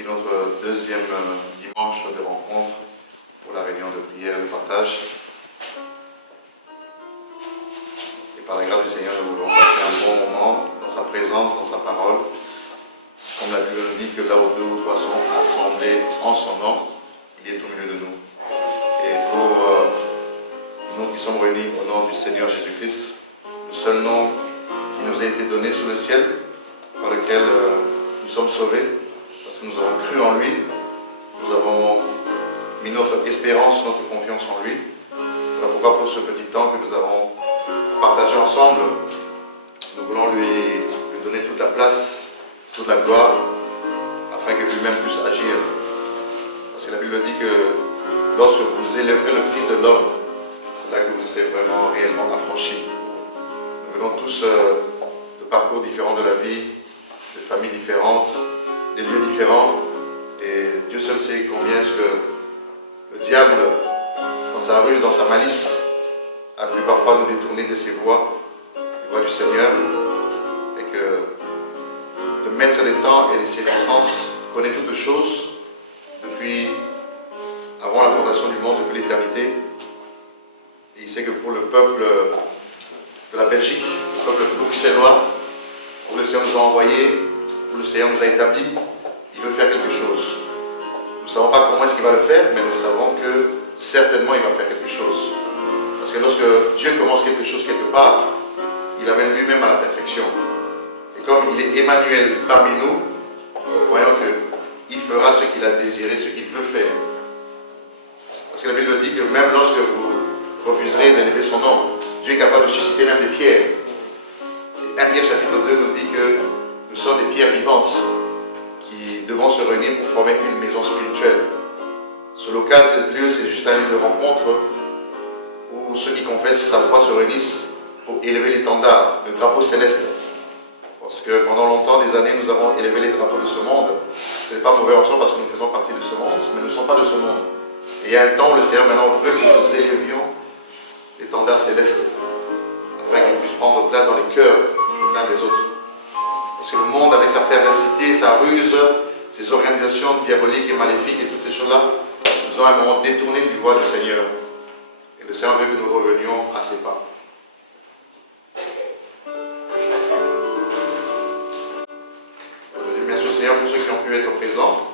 qui est notre deuxième dimanche de rencontre pour la réunion de prière et de partage. Et par la grâce du Seigneur, nous voulons passer un bon moment dans sa présence, dans sa parole. Comme la Bible nous dit que là où deux ou trois sont assemblés en son nom, il est au milieu de nous. Et pour nous qui sommes réunis au nom du Seigneur Jésus-Christ, le seul nom qui nous a été donné sous le ciel, par lequel nous sommes sauvés, parce que nous avons cru en lui, nous avons mis notre espérance, notre confiance en lui. Voilà pourquoi pour ce petit temps que nous avons partagé ensemble, nous voulons lui donner toute la place, toute la gloire, afin que lui-même puisse agir. Parce que la Bible dit que lorsque vous élèverez le Fils de l'homme, c'est là que vous serez vraiment réellement affranchis. Nous venons tous de parcours différents de la vie, de familles différentes, des lieux différents, et Dieu seul sait combien est-ce que le diable, dans sa ruse, dans sa malice, a pu parfois nous détourner de ses voies, les voies du Seigneur, et que le maître des temps et des circonstances connaît toutes choses depuis avant la fondation du monde, depuis l'éternité. Et il sait que pour le peuple de la Belgique, le peuple bruxellois, où le Seigneur nous a envoyés, où le Seigneur nous a établis, il veut faire quelque chose. Nous ne savons pas comment est-ce qu'il va le faire, mais nous savons que certainement il va faire quelque chose. Parce que lorsque Dieu commence quelque chose quelque part, il amène lui-même à la perfection. Et comme il est Emmanuel parmi nous, nous croyons qu'il fera ce qu'il a désiré, ce qu'il veut faire. Parce que la Bible dit que même lorsque vous refuserez d'élever son nom, Dieu est capable de susciter même des pierres. Et 1 Pierre chapitre 2 nous dit que nous sommes des pierres vivantes qui devons se réunir pour former une maison spirituelle. Ce local, ce lieu, c'est juste un lieu de rencontre où ceux qui confessent sa foi se réunissent pour élever l'étendard, le drapeau céleste. Parce que pendant longtemps, des années, nous avons élevé les drapeaux de ce monde. Ce n'est pas mauvais en soi parce que nous faisons partie de ce monde, mais nous ne sommes pas de ce monde. Et il y a un temps où le Seigneur maintenant veut que nous élevions l'étendard céleste, afin qu'il puisse prendre place dans les cœurs les uns des autres. Parce que le monde, avec sa perversité, sa ruse, ses organisations diaboliques et maléfiques et toutes ces choses-là, nous ont à un moment détourné du voie du Seigneur. Et le Seigneur veut que nous revenions à ses pas. Aujourd'hui, merci au Seigneur pour ceux qui ont pu être présents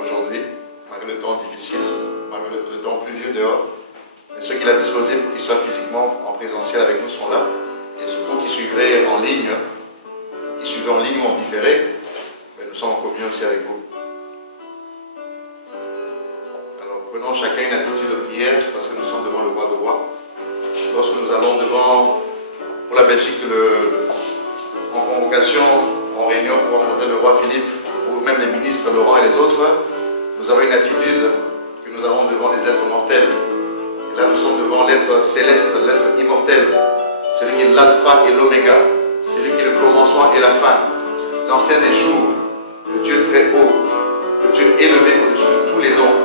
aujourd'hui, malgré le temps difficile, malgré le temps pluvieux dehors. Et ceux qu'il a disposés pour qu'ils soient physiquement en présentiel avec nous sont là. Et ceux qui suivraient en ligne, qui suivent en ligne ou en différé, nous sommes en communion aussi avec vous. Alors prenons chacun une attitude de prière parce que nous sommes devant le roi de rois. Lorsque nous allons devant, pour la Belgique, en convocation, en réunion pour rencontrer le roi Philippe, ou même les ministres Laurent et les autres, nous avons une attitude que nous avons devant des êtres mortels. Et là nous sommes devant l'être céleste, l'être immortel. Celui qui est l'alpha et l'oméga, celui qui est le commencement et la fin, l'ancien des jours, le Dieu très haut, le Dieu élevé au-dessus de tous les noms.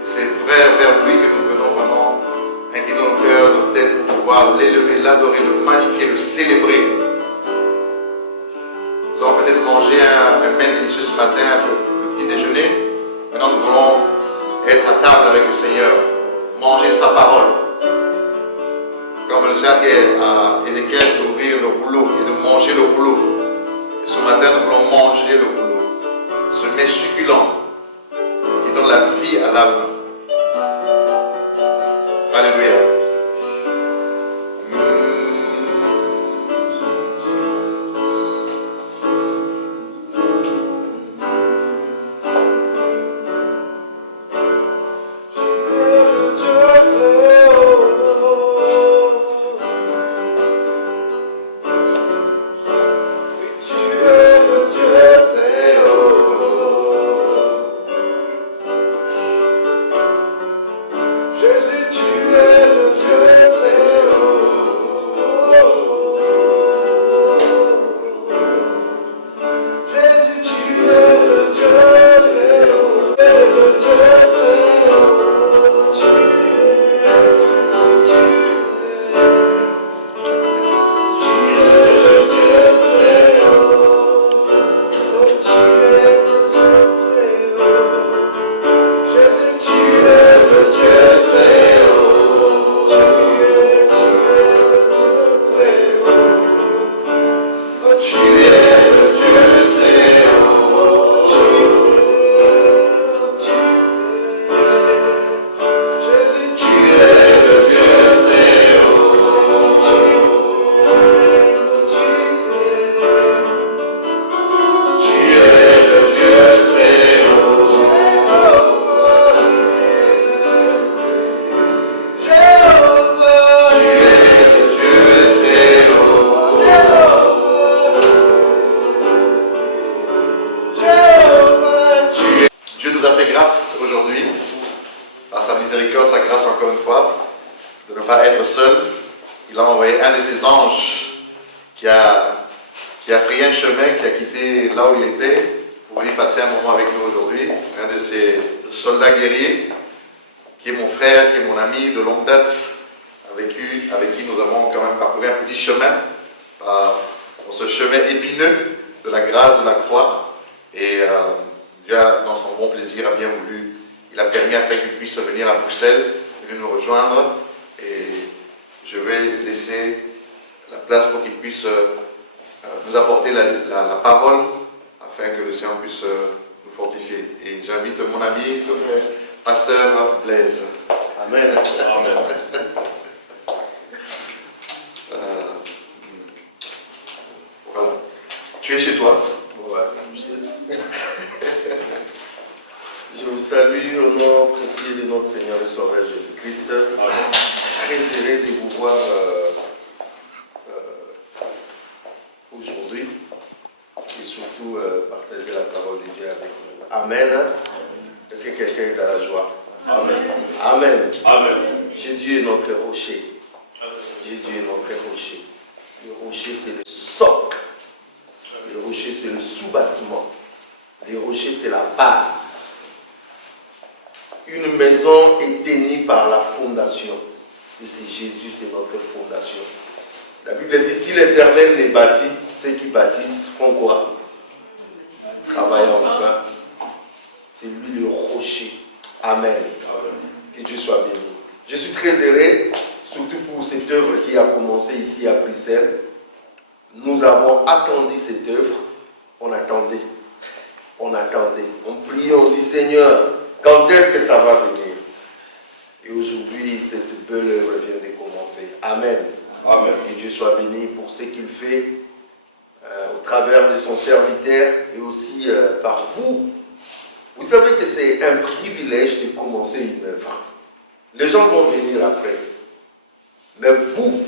Et c'est vrai vers lui que nous venons vraiment incliner nos cœurs, nos têtes pour pouvoir l'élever, l'adorer, le magnifier, le célébrer. Nous avons peut-être mangé un mets délicieux ce matin, le petit déjeuner. Maintenant nous voulons être à table avec le Seigneur, manger sa parole. Comme le Seigneur dit à Ézéchiel d'ouvrir le rouleau et de manger le rouleau. Et ce matin, nous voulons manger le rouleau. Ce mets succulent qui donne la vie à l'âme. Alléluia. envoyé un de ses anges qui a pris un chemin, qui a quitté là où il était pour venir passer un moment avec nous aujourd'hui. Un de ses soldats guerriers, qui est mon frère, qui est mon ami de longue date, avec qui nous avons quand même parcouru un petit chemin, pour ce chemin épineux de la grâce de la croix. Et Dieu, dans son bon plaisir, a bien voulu, il a permis afin qu'il puisse venir à Bruxelles, venir nous rejoindre. Et je vais laisser la place pour qu'il puisse nous apporter la parole, afin que le Seigneur puisse nous fortifier. Et j'invite mon ami, le frère Pasteur Blaise. Amen. Amen. Voilà. Tu es chez toi. Ouais, je sais. Je vous salue au nom précieux de notre Seigneur et Sauveur Jésus-Christ. Très heureux de vous voir aujourd'hui et surtout partager la parole de Dieu avec vous. Amen. Est-ce que quelqu'un est dans la joie? Amen. Amen. Amen. Jésus est notre rocher. Jésus est notre rocher. Le rocher, c'est le socle. Le rocher, c'est le soubassement. Le rocher, c'est la base. Une maison est tenue par la fondation. Et c'est Jésus, c'est notre fondation. La Bible dit, si l'Éternel les bâtit, ceux qui bâtissent font quoi? Travaillent en vain. C'est lui le rocher. Amen. Que Dieu soit béni. Je suis très heureux, surtout pour cette œuvre qui a commencé ici à Bruxelles. Nous avons attendu cette œuvre. On attendait. On attendait. On priait, on dit, Seigneur, quand est-ce que ça va venir? Et aujourd'hui, cette belle œuvre vient de commencer. Amen. Amen. Que Dieu soit béni pour ce qu'il fait au travers de son serviteur et aussi par vous. Vous savez que c'est un privilège de commencer une œuvre. Les gens vont venir après. Mais vous,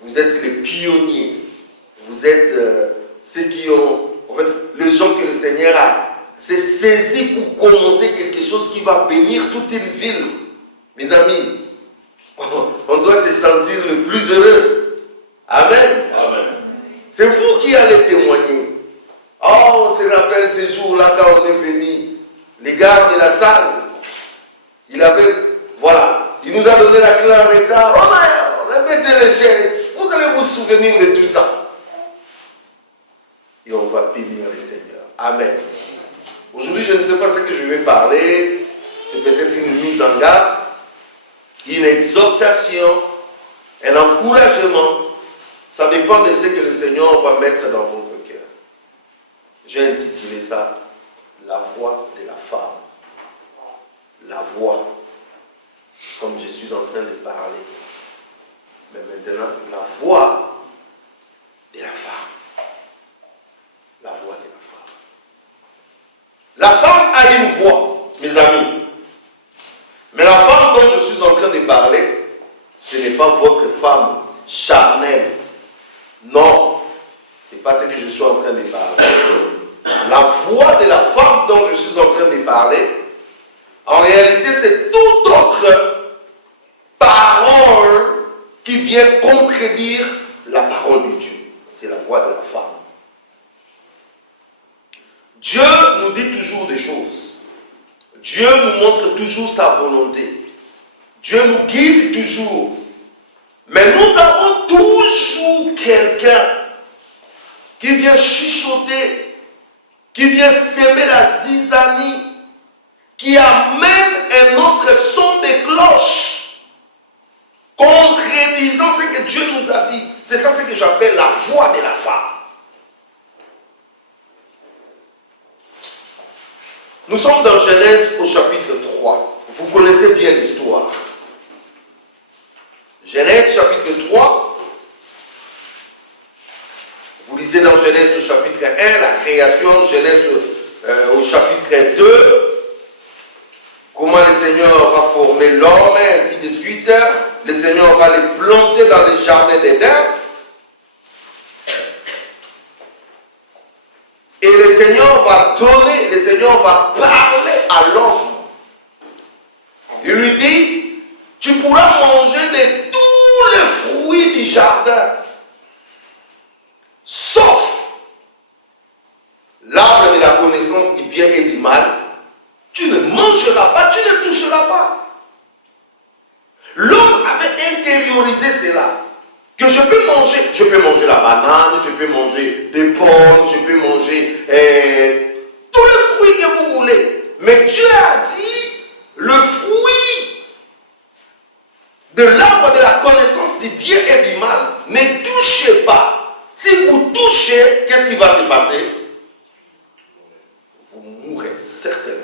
vous êtes les pionniers. Vous êtes ceux qui ont, en fait, les gens que le Seigneur a s'est saisi pour commencer quelque chose qui va bénir toute une ville. Mes amis, on doit se sentir le plus heureux. Amen. Amen. C'est vous qui allez témoigner. Oh, on se rappelle ces jours-là quand on est venu. Les gars de la salle, il avait, voilà, il nous a donné la clé en retard. On a mis les chaises. Vous allez vous souvenir de tout ça. Et on va bénir le Seigneur. Amen. Aujourd'hui, je ne sais pas ce que je vais parler. C'est peut-être une mise en garde, une exhortation, un encouragement. Ça dépend de ce que le Seigneur va mettre dans votre cœur. J'ai intitulé ça la voix de la femme. La voix, comme je suis en train de parler. Mais maintenant, la voix de la femme. La voix de la femme. La femme a une voix, mes amis. Mais la femme dont je suis en train de parler, ce n'est pas votre femme charnelle. Non, ce n'est pas ce que je suis en train de parler. La voix de la femme dont je suis en train de parler, en réalité, c'est toute autre parole qui vient contredire la parole de Dieu. C'est la voix de la femme. Dieu nous dit toujours des choses. Dieu nous montre toujours sa volonté. Dieu nous guide toujours. Mais nous avons toujours quelqu'un qui vient chuchoter, qui vient s'aimer la zizanie, qui amène un autre son de cloche, contredisant ce que Dieu nous a dit. C'est ça ce que j'appelle la voix de la femme. Nous sommes dans Genèse au chapitre 3. Vous connaissez bien l'histoire. Genèse chapitre 3. Vous lisez dans Genèse au chapitre 1, la création, Genèse au chapitre 2. Comment le Seigneur va former l'homme, et ainsi de suite. Le Seigneur va les planter dans les jardins d'Éden. Et le Seigneur va donner, le Seigneur va parler à l'homme. Il lui dit, tu pourras manger de tous les fruits du jardin, sauf l'arbre de la connaissance du bien et du mal, tu ne mangeras pas, tu ne toucheras pas. L'homme avait intériorisé cela. Que je peux manger la banane, je peux manger des pommes, je peux manger tous les fruits que vous voulez. Mais Dieu a dit, le fruit de l'arbre de la connaissance du bien et du mal, ne touchez pas. Si vous touchez, qu'est-ce qui va se passer? Vous mourrez certainement.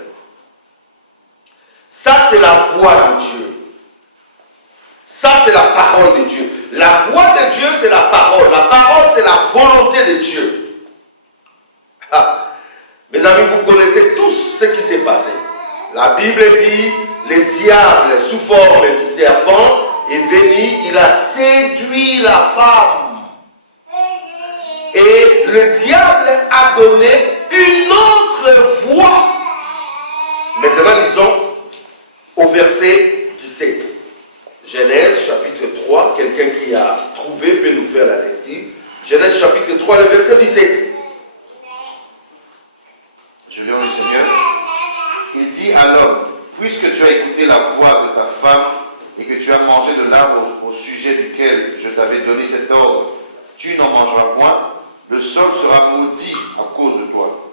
Ça, c'est la voix de Dieu. Ça, c'est la parole de Dieu. La voix de Dieu, c'est la parole. La parole, c'est la volonté de Dieu. Ah. Mes amis, vous connaissez tous ce qui s'est passé. La Bible dit, le diable, sous forme du serpent, est venu, il a séduit la femme. Et le diable a donné une autre voix. Maintenant, lisons au verset 17. Genèse chapitre 3, quelqu'un qui a trouvé peut nous faire la lecture. Genèse chapitre 3, le verset 17. Je lis le Seigneur. Il dit à l'homme, puisque tu as écouté la voix de ta femme et que tu as mangé de l'arbre au sujet duquel je t'avais donné cet ordre, tu n'en mangeras point, le sol sera maudit à cause de toi.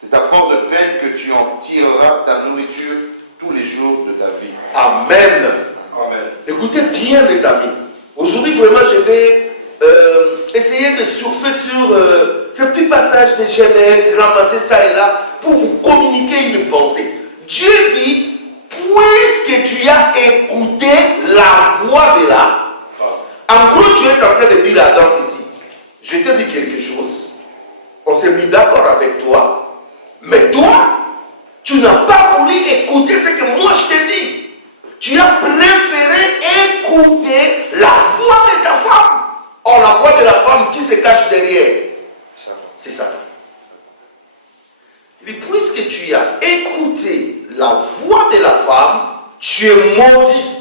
C'est à force de peine que tu en tireras ta nourriture tous les jours de ta vie. Amen. Amen. Écoutez bien, mes amis. Aujourd'hui, vraiment, je vais essayer de surfer sur ce petit passage de Genèse, ramasser ça et là, pour vous communiquer une pensée. Dieu dit, puisque tu as écouté la voix de la... En gros, Dieu est en train de dire la danse ici. Je te dis quelque chose. On s'est mis d'accord avec toi. Mais toi, tu n'as pas voulu écouter ce que moi je t'ai dit. Tu as préféré écouter la voix de ta femme. Or, la voix de la femme qui se cache derrière, c'est Satan. Il dit, puisque tu as écouté la voix de la femme, tu es maudit.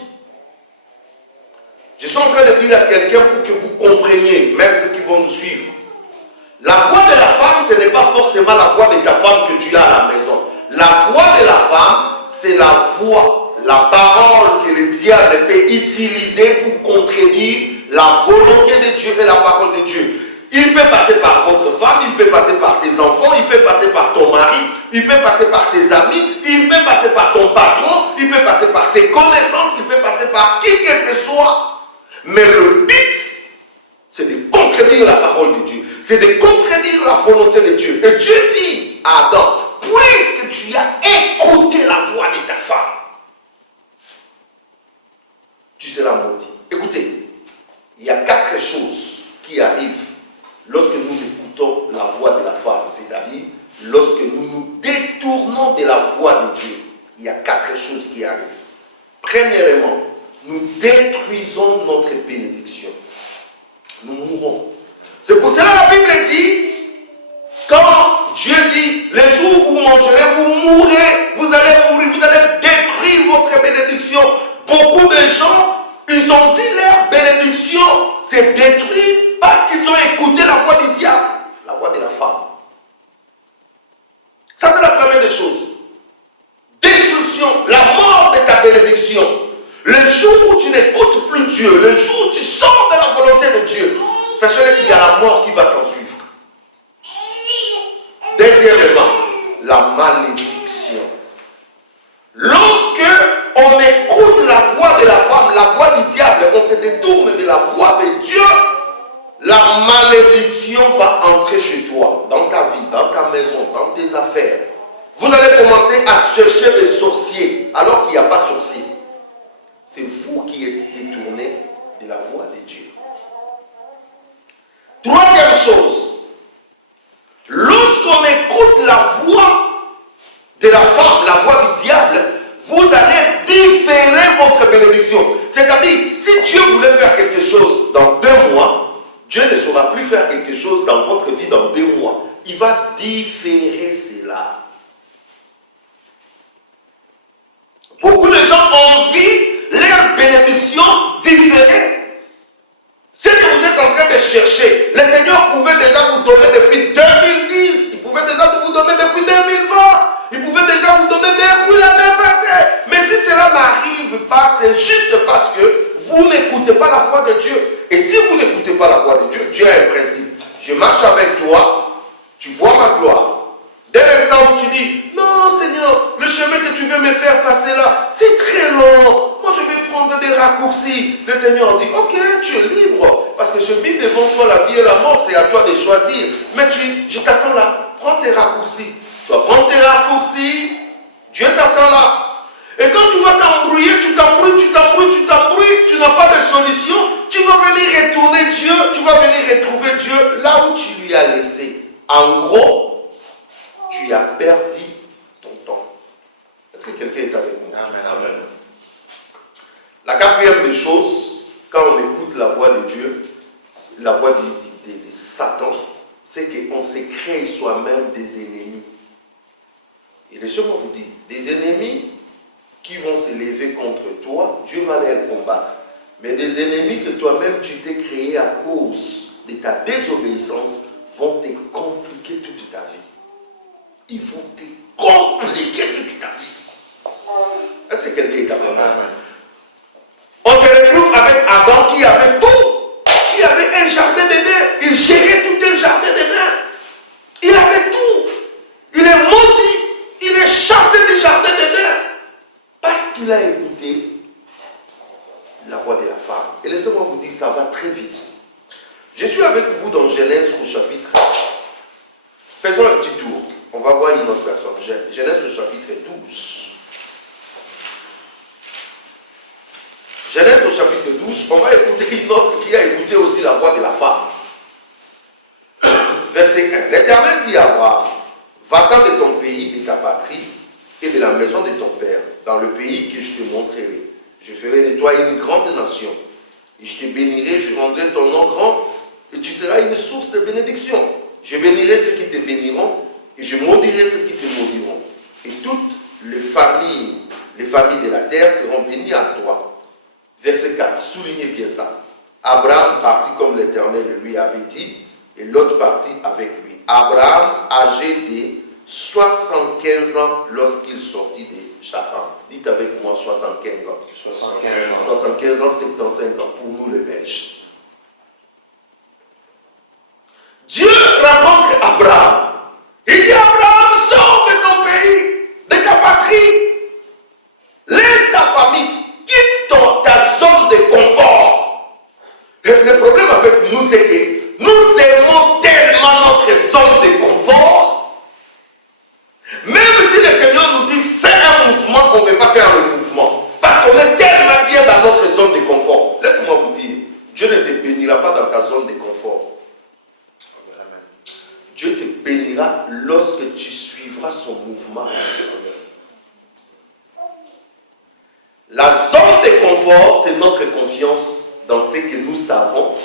Je suis en train de dire à quelqu'un pour que vous compreniez, même ceux qui vont nous suivre. La voix de la femme, ce n'est pas forcément la voix de ta femme que tu as à la maison. La voix de la femme, c'est la voix, la parole que le diable peut utiliser pour contredire la volonté de Dieu et la parole de Dieu. Il peut passer par votre femme, il peut passer par tes enfants, il peut passer par ton mari, il peut passer par tes amis, il peut passer par ton patron, il peut passer par tes connaissances, il peut passer par qui que ce soit. Mais le but, c'est de contredire la parole de Dieu. C'est de contredire la volonté de Dieu. Et Dieu dit à Adam, puisque tu as écouté la voix de ta femme, tu seras maudit. Écoutez, il y a 4 choses qui arrivent lorsque nous écoutons la voix de la femme, c'est-à-dire lorsque nous nous détournons de la voix de Dieu. Il y a 4 choses qui arrivent. Premièrement, nous détruisons notre bénédiction. Nous mourrons. C'est pour cela que la Bible dit, quand Dieu dit, les jours où vous mangerez, vous mourrez, vous allez mourir, vous allez détruire votre bénédiction. Beaucoup de gens, ils ont vu leur bénédiction se détruire parce qu'ils ont écouté la voix du diable, la voix de la femme. Ça, c'est la première des choses. Destruction, la mort de ta bénédiction. Le jour où tu n'écoutes plus Dieu, le jour où tu sors de la volonté de Dieu, sachez qu'il y a la mort qui va s'en suivre. Deuxièmement, la malédiction. Lorsque on écoute la voix de la femme, la voix du diable, on se détourne de la voix de Dieu, la malédiction va entrer chez toi, dans ta vie, dans ta maison, dans tes affaires. Vous allez commencer à chercher des sorciers, alors qu'il n'y a pas sorcier. C'est vous qui êtes détourné de la voix de Dieu. Troisième chose, lorsqu'on écoute la voix de la femme, la voix du diable, vous allez différer votre bénédiction. C'est-à-dire, si Dieu voulait faire quelque chose dans 2 mois, Dieu ne saura plus faire quelque chose dans votre vie dans 2 mois. Il va différer cela. Beaucoup de gens ont envie leur bénédiction différée. Ce que vous êtes en train de chercher, le Seigneur pouvait déjà vous donner depuis 2010. Il pouvait déjà vous donner depuis 2020. Il pouvait déjà vous donner depuis l'année passée. Mais si cela n'arrive pas, c'est juste parce que vous n'écoutez pas la voix de Dieu. Et si vous n'écoutez pas la voix de Dieu, Dieu a un principe. Je marche avec toi, tu vois ma gloire. Dès l'instant où tu dis, non Seigneur, le chemin que tu veux me faire passer là, c'est très long. Moi je vais prendre des raccourcis. Le Seigneur dit, ok, tu es libre. Parce que je vis devant toi la vie et la mort, c'est à toi de choisir. Mais je t'attends là, prends tes raccourcis. Tu vas prendre tes raccourcis, Dieu t'attend là. Et quand tu vas t'embrouiller, tu t'embrouilles, tu n'as pas de solution, tu vas venir retourner Dieu, tu vas venir retrouver Dieu là où tu lui as laissé. En gros, tu as perdu ton temps. Est-ce que quelqu'un est avec moi? Amen, amen. La quatrième des choses, quand on écoute la voix de Dieu, la voix de Satan, c'est qu'on se crée soi-même des ennemis. Et laissez-moi vous dire, des ennemis qui vont s'élever contre toi, Dieu va les combattre. Mais des ennemis que toi-même tu t'es créé à cause de ta désobéissance vont te compliquer toute ta vie. Ils vont te compliquer toute ta vie. Est-ce que quelqu'un est avec moi? On se retrouve avec Adam qui avait tout. Qui avait un jardin d'Éden. Il gérait tout un jardin d'Éden. Il avait tout. Il est maudit. Il est chassé du jardin d'Éden. Parce qu'il a écouté la voix de la femme. Et laissez-moi vous dire, ça va très vite. Je suis avec vous dans Genèse au chapitre. Faisons un petit tour. On va voir une autre personne. Genèse au chapitre 12. Genèse au chapitre 12, on va écouter une autre qui a écouté aussi la voix de la femme. Verset 1. L'Éternel dit à Abraham, va-t'en de ton pays, de ta patrie et de la maison de ton père, dans le pays que je te montrerai. Je ferai de toi une grande nation. Et je te bénirai, je rendrai ton nom grand, et tu seras une source de bénédiction. Je bénirai ceux qui te béniront, et je maudirai ceux qui te maudiront. Et toutes les familles de la terre seront bénies à toi. Verset 4, soulignez bien ça. Abraham partit comme l'Éternel lui avait dit, et l'autre partit avec lui. Abraham, âgé de 75 ans lorsqu'il sortit de Charan. Dites avec moi 75 ans. 75 ans, 75 ans pour nous les Belges. Dieu rencontre Abraham. Il dit Abraham, sors de ton pays, de ta patrie. Laisse ta famille. Quitte ta zone de confort. Le problème avec nous, c'est que nous aimons tellement notre zone de confort. Même si le Seigneur nous dit fais un mouvement, on ne veut pas faire le mouvement. Parce qu'on est tellement bien dans notre zone de confort. Laisse-moi vous dire, Dieu ne te bénira pas dans ta zone de confort. Dieu te bénira lorsque tu suivras son mouvement. La zone de confort, c'est notre confiance dans ce que nous savons,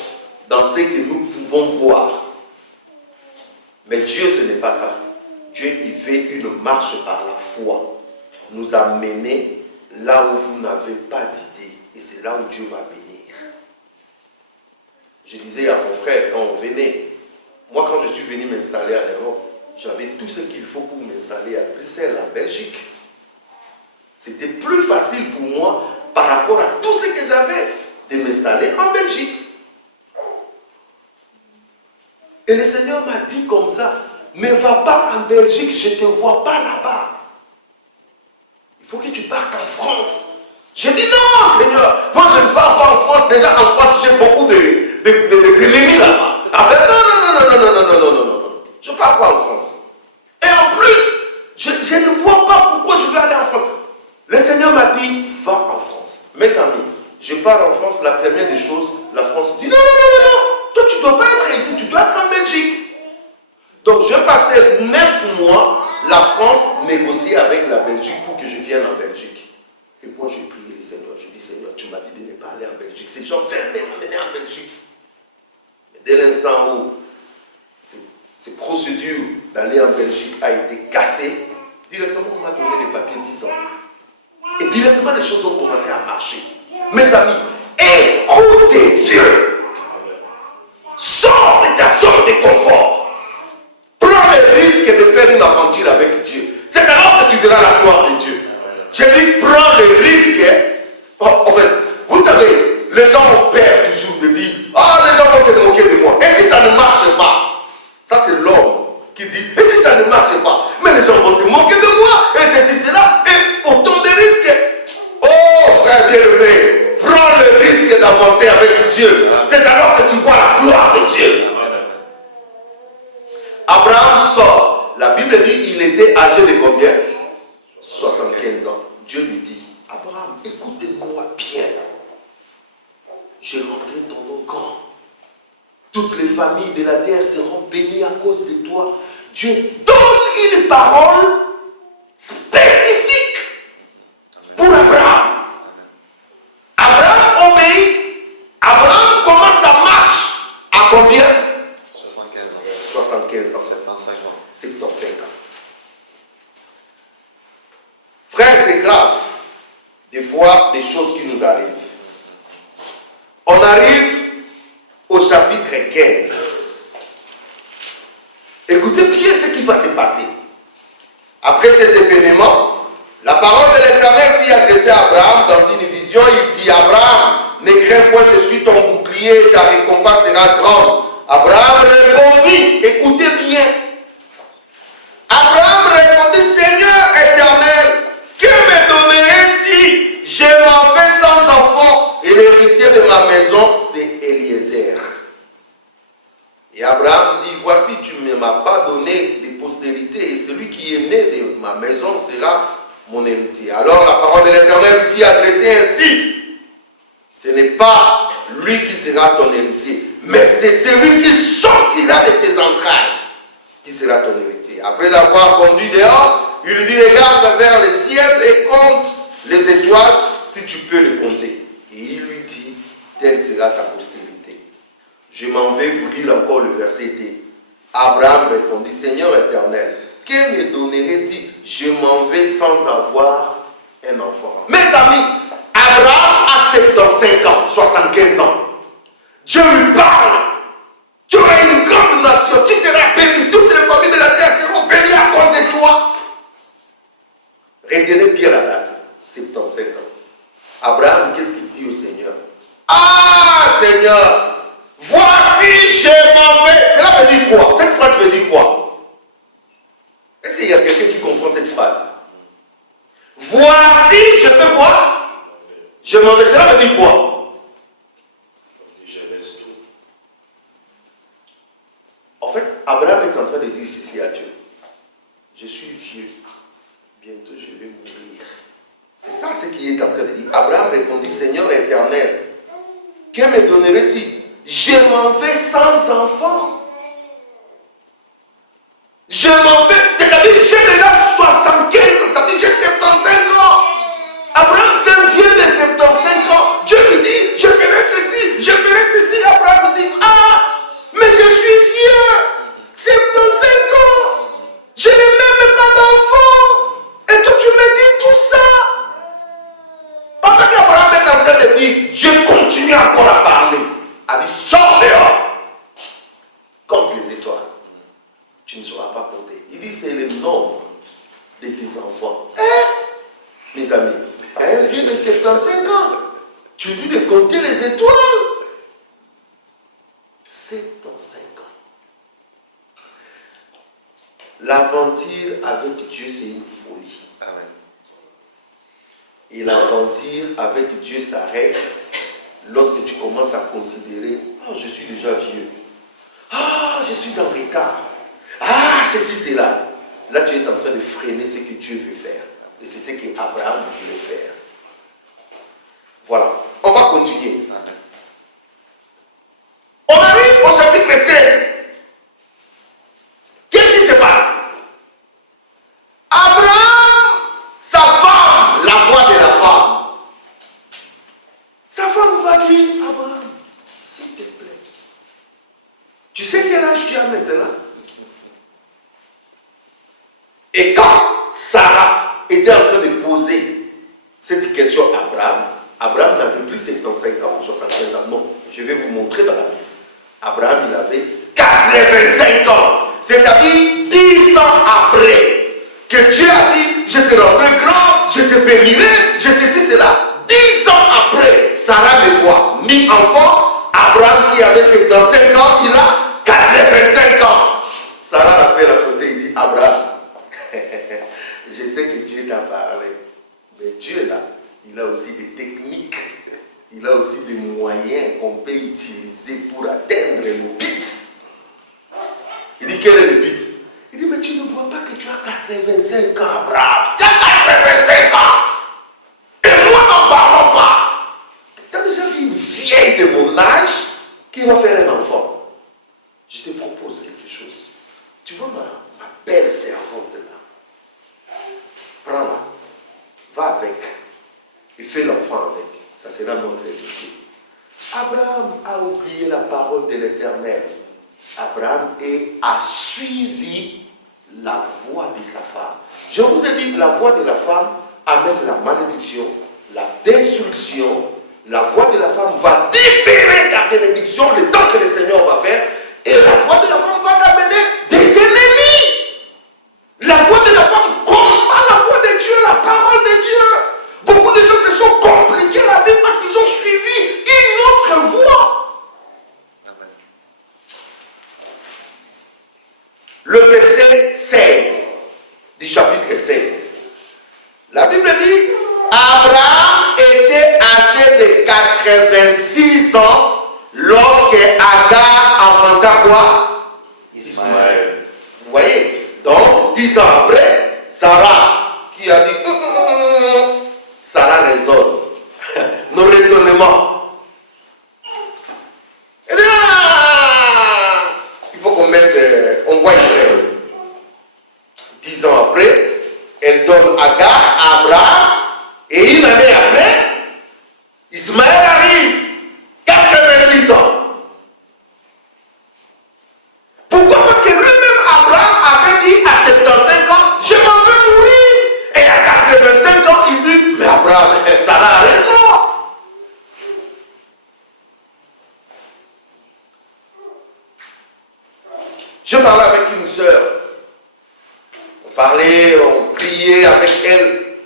dans ce que nous pouvons voir. Mais Dieu, ce n'est pas ça. Dieu, il fait une marche par la foi. Nous a menés là où vous n'avez pas d'idée. Et c'est là où Dieu va bénir. Je disais à mon frère, quand on venait, moi quand je suis venu m'installer à l'Europe, j'avais tout ce qu'il faut pour m'installer à Bruxelles, en Belgique. C'était plus facile pour moi par rapport à tout ce que j'avais de m'installer en Belgique. Et le Seigneur m'a dit comme ça, ne va pas en Belgique, je ne te vois pas là-bas. Il faut que tu partes en France. J'ai dit non Seigneur, moi je ne pars pas en France. Déjà en France j'ai beaucoup d'ennemis là-bas. Ah ben non. Je ne pars pas en France. Et en plus, je ne vois pas pourquoi je vais aller en France. Le Seigneur m'a dit, va en France. Mes amis, je pars en France, la première des choses, la France dit, non. Toi, tu ne dois pas être ici, tu dois être en Belgique. Donc, je passais 9 mois, la France négocier avec la Belgique pour que je vienne en Belgique. Et moi, j'ai prié le Seigneur. Je dis, Seigneur, tu m'as dit de ne pas aller en Belgique. Ces gens veulent m'emmener en Belgique. Mais dès l'instant où ces procédures d'aller en Belgique a été cassées, directement, on m'a donné les papiers 10 ans. Et directement, les choses ont commencé à marcher. Mes amis, écoutez Dieu. avec Dieu. C'est alors que tu verras la gloire de Dieu. J'ai dit, prends le risque. En fait, vous savez, les gens ont peur toujours de dire, les gens vont se moquer de moi. Et si ça ne marche pas? Ça, c'est l'homme qui dit, et si ça ne marche pas? Mais les gens vont se moquer de moi. Et ceci, cela. Et autant de risques. Oh, frère bien-aimé, prends le risque d'avancer avec Dieu. C'est alors que tu vois la gloire de Dieu. Abraham sort. La Bible dit il était âgé de combien? 75 ans. Dieu lui dit, Abraham, écoutez-moi bien. Je rentrerai dans mon grand. Toutes les familles de la terre seront bénies à cause de toi. Dieu donne une parole spécifique pour Abraham. Abraham obéit. Abraham commence sa marche. À combien? 75 ans. 75 ans. 75 ans. 75 ans. Frère, c'est grave. Des fois, des choses qui nous arrivent. On arrive au chapitre 15. Écoutez bien ce qui va se passer. Après ces événements, la parole de l'Éternel fut adressée à Abraham dans une vision. Il dit, Abraham, ne crains point, je suis ton bouclier, ta récompense sera grande. Abraham répondit, écoutez bien. Abraham répondit, Seigneur éternel, que me donnerais-tu? Je m'en vais sans enfant, et l'héritier de ma maison, c'est Eliezer. Et Abraham dit, voici, tu ne m'as pas donné de postérité, et celui qui est né de ma maison sera mon héritier. Alors la parole de l'Éternel lui fit adresser ainsi, ce n'est pas lui qui sera ton héritier, mais c'est celui qui sortira de tes entrailles qui sera ton héritier. Après l'avoir conduit dehors, il lui dit, regarde vers le ciel et compte les étoiles si tu peux les compter. Et il lui dit, telle sera ta postérité. Je m'en vais vous lire encore le verset D. Abraham répondit, Seigneur éternel, que me donnerais-tu? Je m'en vais sans avoir un enfant. Mes amis, Abraham a 75 ans, 75 ans. Dieu lui parle. Tu auras une grande nation, tu seras béni, toutes les familles de la terre seront bénies à cause de toi. Retenez bien la date, 75 ans. Abraham, qu'est-ce qu'il dit au Seigneur? Ah Seigneur, voici je m'en vais. Cela veut dire quoi? Cette phrase veut dire quoi? Est-ce qu'il y a quelqu'un qui comprend cette phrase? Voici, je fais quoi? Je m'en vais. Cela veut dire quoi? Je laisse tout. En fait, Abraham est en train de dire ceci à Dieu. Je suis vieux. Bientôt je vais mourir. C'est ça ce qu'il est en train de dire. Abraham répondit, Seigneur éternel, que me donnerais-tu? Je m'en vais sans enfant. Je m'en vais. C'est-à-dire que j'ai déjà 75, c'est-à-dire que j'ai 75 ans. Abraham, c'est un vieux de 75 ans. Dieu lui dit, je ferai ceci, je ferai ceci. Abraham lui dit, mais je suis vieux. 75 ans. Je n'ai même pas d'enfant. Et toi, tu me dis tout ça. Pendant qu'Abraham est en train de dire, Dieu continue encore à parler. A dit, sors dehors. Compte les étoiles. Tu ne sauras pas compter. Il dit, c'est le nombre de tes enfants. Mes amis, un vieux de 75 ans, tu dis de compter les étoiles. 75 ans. L'aventure avec Dieu, c'est une folie. Amen. Et l'aventure avec Dieu s'arrête lorsque tu commences à considérer, je suis déjà vieux. Je suis en retard. Ceci, c'est là. Là, tu es en train de freiner ce que Dieu veut faire. Et c'est ce qu'Abraham voulait faire. Voilà. On va continuer. On arrive au chapitre 16. Qu'est-ce qui se passe? Abraham, sa femme, la voix de la femme. Sa femme va dire, Abraham, s'il te plaît, tu sais quel âge tu as maintenant? Et quand Sarah était en train de poser cette question à Abraham, Abraham n'avait plus 75 ans ou 75 ans. Non, je vais vous montrer dans la Bible. Abraham, il avait 85 ans. C'est-à-dire 10 ans après que que Dieu a dit, je te rendrai grand, je te bénirai, je sais ceci, cela. 10 ans après, Sarah ne voit ni enfant. Abraham qui avait 75 ans, il a 85 ans. Sarah l'appelle à côté, il dit, Abraham, je sais que Dieu t'a parlé, mais Dieu là, il a aussi des techniques, il a aussi des moyens qu'on peut utiliser pour atteindre le but. Il dit, quel est le but? Il dit, mais tu ne vois pas que tu as 85 ans, Abraham. Tu as 85 ans. Et moi, n'en parlons pas. Tu as déjà vu une vieille de mon âge qui va faire un enfant? Je te propose quelque chose. Tu vois ma belle servante là. Prends-la. Va avec. Et fais l'enfant avec. Ça sera notre héritier. Abraham a oublié la parole de l'Éternel. Abraham a suivi la voix de sa femme. Je vous ai dit, la voix de la femme amène la malédiction, la destruction. La voix de la femme va différer ta bénédiction le temps que le Seigneur va faire. Et la voix de la femme va t'amener des ennemis. La voix de la femme combat la voix de Dieu, la parole de Dieu. Beaucoup de gens se sont compliqués la vie parce qu'ils ont suivi une autre voix. Le verset 16 du chapitre 16. La Bible dit, Abraham était âgé de 86 ans lorsque Agar enfanta quoi? Ismaël. Vous voyez? Donc, 10 ans après, Sarah qui a dit, Sarah raisonne. Nos raisonnements. Et là, il faut qu'on mette, on voit Israël. 10 ans après, elle donne Agar à Abraham, et une année après, Ismaël arrive, 86 ans. Pourquoi? Parce que lui-même, Abraham avait dit à 75 ans, je m'en vais mourir. Et à 85 ans, il dit, mais Abraham, Sarah a raison. Je parlais avec une sœur. On parlait, on priait avec elle.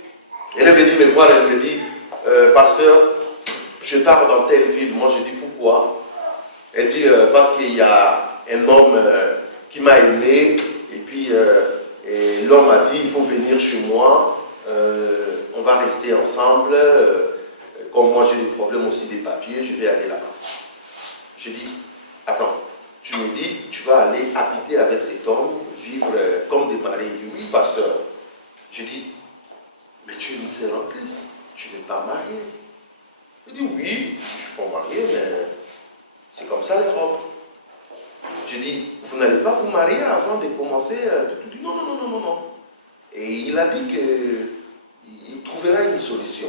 Elle est venue me voir, elle me dit, pasteur, je pars dans telle ville. Moi, je dis, pourquoi? Elle dit, parce qu'il y a un homme qui m'a aimé, et puis l'homme a dit, il faut venir chez moi, on va rester ensemble. Comme moi, j'ai des problèmes aussi des papiers, je vais aller là-bas. Je dis, attends, tu me dis, tu vas aller habiter avec cet homme, vivre comme des maris. Il dit, oui, pasteur. Je dis, mais tu es une sœur en Christ, tu n'es pas marié. Il dit, oui, je ne suis pas marié, mais c'est comme ça l'Europe. Je dis, vous n'allez pas vous marier avant de commencer. Il dit, non, non, non, non, non, non. Et il a dit qu'il trouvera une solution.